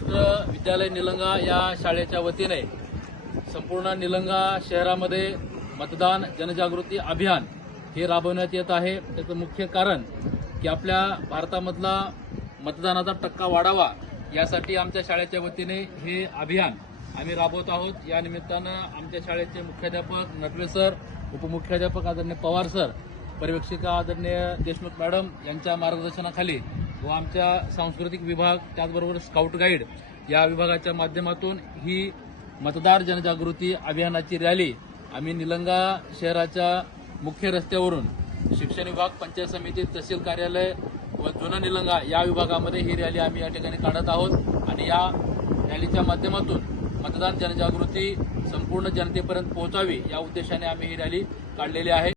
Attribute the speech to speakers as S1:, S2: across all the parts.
S1: महाराष्ट्र विद्यालय निलंगा या शाळेच्या वतीने संपूर्ण निलंगा शहरामध्ये मतदान जनजागृती अभियान हे राबवण्यात येत आहे. त्याचं मुख्य कारण की आपल्या भारतामधला मतदानाचा टक्का वाढावा यासाठी आमच्या शाळेच्या वतीने हे अभियान आम्ही राबवत आहोत. या निमित्तानं आमच्या शाळेचे मुख्याध्यापक नटवे सर उपमुख्याध्यापक आदरणीय पवार सर पर्यवेक्षिका आदरणीय देशमुख मॅडम यांच्या मार्गदर्शनाखाली व आमच्या सांस्कृतिक विभाग त्याचबरोबर स्काउट गाईड या विभागाच्या माध्यमातून ही मतदार जनजागृती अभियानाची रॅली आम्ही निलंगा शहराच्या मुख्य रस्त्यावरून शिक्षण विभाग पंचायत समिती तहसील कार्यालय व जुनं निलंगा या विभागामध्ये ही रॅली आम्ही या ठिकाणी काढत आहोत. आणि या रॅलीच्या माध्यमातून मतदान जनजागृती संपूर्ण जनतेपर्यंत पोहोचावी या उद्देशाने आम्ही ही रॅली काढलेली आहे.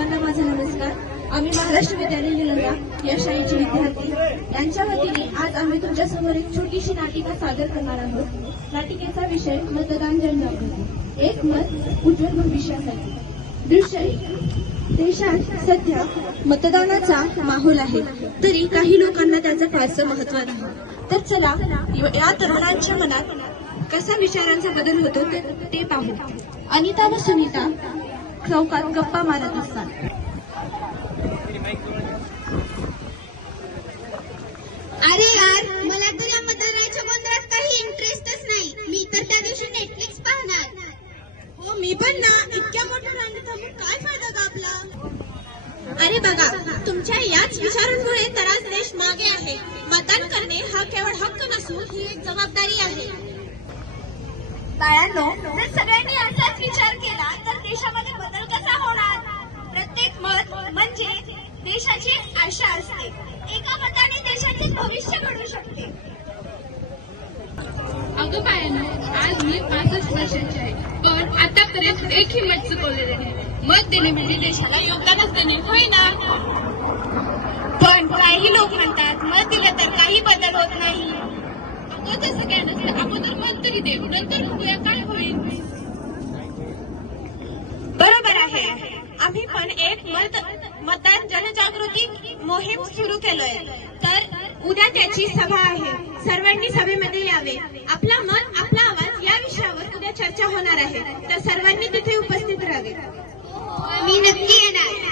S2: सर्वांना माझा नमस्कार. आम्ही महाराष्ट्र विद्यालय निलंगा या शाळेचे विद्यार्थी. यांच्या वतीने आज आम्ही तुमच्यासमोर एक छोटीशी नाटिका सादर करणार आहोत. नाटिकेचा विषय मतदान जनजागृती. एक मत उज्ज्वल भविष्यासाठी. दृश्य देशात सध्या मतदानाचा माहोल आहे. तरी काही लोकांना त्याचं फारसं महत्त्व नाही. तर चला या तरुणांच्या मनात कसा विचारांचा बदल होतो ते पाहू. अनिता व सुनीता चौकात गप्पा मारत असतात.
S3: अरे यार मला तर या मतदानाच्या गोंधळात काही इंटरेस्टच नाही. मी तर त्या दिवशी नेटफ्लिक्स पाहणार.
S2: हो मी पण ना. इतक्या मोठ्या रांगेत थांबून काय फायदा का आपला? अरे बघा तुमच्या याच विचारांमुळे तर आज देश मागे आहे. मतदान करणे हा केवळ हक्क नसून ही एक जबाबदारी आहे.
S3: बाळांनो जर सगळ्यांनी असाच विचार केला तर देशामध्ये बदल कसा होणार प्रत्येक मत म्हणजे देशाची आशा असते. एका मताने देशाचे भविष्य घडू शकते.
S4: अगं बायानं आज मी पासष्ट वर्षाची आहे पण आतापर्यंत एकही मत चुकवलेले नाही. मत देणे म्हणजे देशाला योगदानच देणे होय ना?
S3: पण काही लोक म्हणतात मत दिले तर काही बदल होत नाही.
S4: अगं तसं काय नसतं अगोदर मत तरी देऊ नंतर बघूया काय होईल.
S2: बरोबर आहे. मत मतदान जनजागृती मोहीम सुरू केलोय. तर उद्या त्याची सभा आहे. सर्वांनी सभेमध्ये यावे. आपला मत आपला आवाज या विषयावर उद्या चर्चा होणार आहे. तर सर्वांनी तिथे उपस्थित राहावे.
S3: मी नक्की येणार.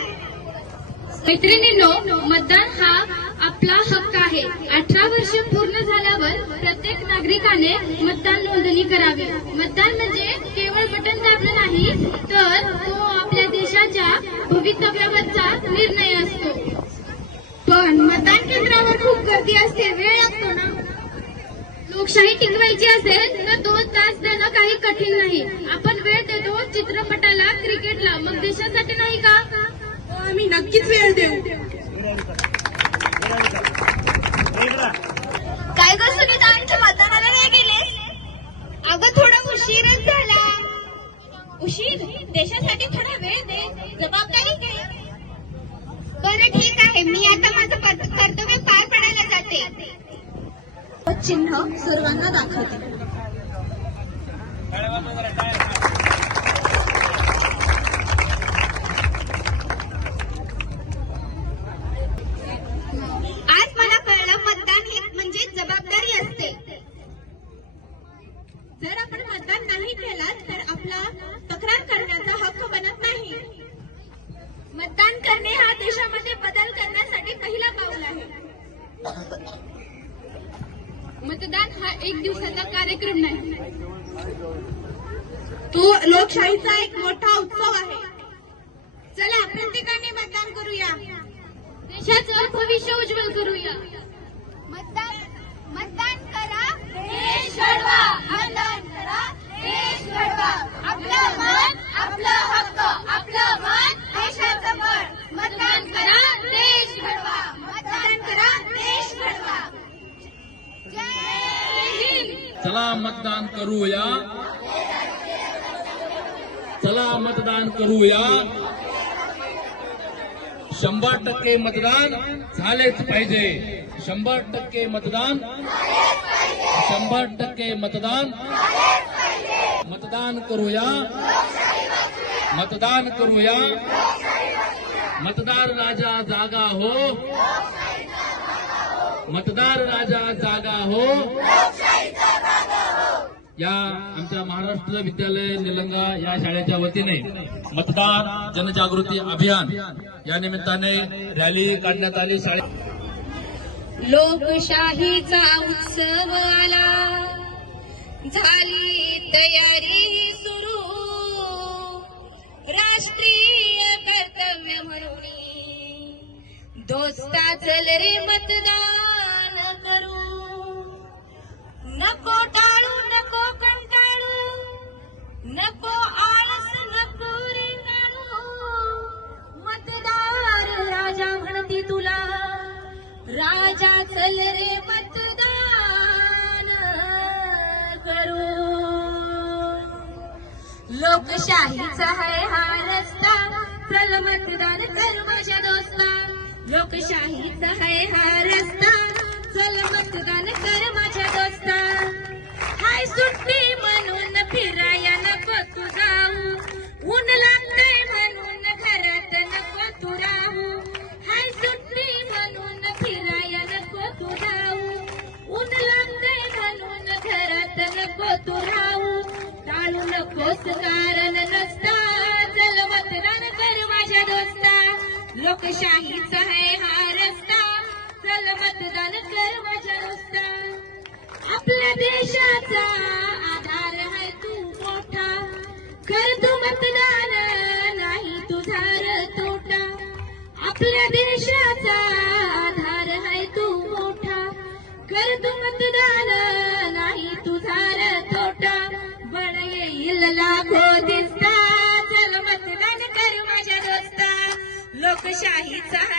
S4: मैत्रिणींनो मतदान हा आपला हक्क आहे. अठरा वर्ष पूर्ण झाल्यावर प्रत्येक नागरिकाने मतदान नोंदणी करावी. मतदान म्हणजे केवळ बटन दाबणं नाही तर तो आपल्या देशाच्या भवितव्यावरचा निर्णय असतो पण मतदान केंद्रावर खूप गर्दी असते वेळ लागतो ना. लोकशाही टिकवायची असेल तर दोन तास देणं काही कठीण नाही. आपण वेळ देतो चित्रपटाला क्रिकेटला. मग देशासाठी नाही का?
S2: आम्ही नक्कीच वेळ देऊ.
S3: काय ग सुनीता आणखी मतदानाला नाही गेले अगं थोडा उशीरच झाला.
S2: उशीर? देशासाठी थोडा वेळ दे. जबाबदारी घे.
S3: बरं ठीक आहे. मी आता माझं कर्तव्य
S2: चिन्ह सर्वांना दाखवते.
S3: आज मला कळलं मतदान हे म्हणजे जबाबदारी असते.
S2: जर आपण मतदान नाही केलं तर आपला तक्रार करण्याचा हक्क बनत नाही.
S3: मतदान करणे हा देशामध्ये बदल करण्यासाठी पहिला पाऊल आहे.
S5: मतदान हा एक दिवसाचा कार्यक्रम नाही.
S2: तो लोकशाहीचा एक मोठा उत्सव आहे. चला प्रत्येकाने मतदान करूया
S5: देशाचं भविष्य उज्ज्वल करूया
S3: मतदान मतदान करा देश घडवा मतदान करा देश घडवा आपलं मन आपलं हक्क आपलं मन देशाचं बळ मतदान करा देश घडवा मतदान करा देश घडवा जय हिंद
S1: चला मतदान करूया. चला मतदान करूया. शंभर टक्के मतदान झालेच पाहिजे. शंभर टक्के मतदान शंभर टक्के मतदान मतदान करूया. मतदान करूया. मतदार राजा जागा हो. मतदार राजा जागा हो. या आमच्या महाराष्ट्र विद्यालय निलंगा या शाळेच्या वतीने मतदार जनजागृती अभियान या निमित्ताने रॅली काढण्यात आली. शाळे
S5: लोकशाहीचा उत्सव आला. झाली तयारी सुरू. राष्ट्रीय कर्तव्य म्हणून दोस्ता चल रे मतदान लोकशाहीचा आहे हा रस्ता. चल मतदान कर माझ्या दोस्ता. लोकशाहीचा आहे हा रस्ता. चल मतदान कर माझ्या दोस्ता. हाय सुट्टी नकोस कारण नसता चल मतदान कर माझ्या दोस्ता. लोकशाहीचा आहे हा रस्ता चल मतदान कर माझ्या दोस्ता. आपल्या देशाचा आधार आहे तू मोठा. कर तू मतदान नाही तुझा तोटा. आपल्या दिसता चल मतदान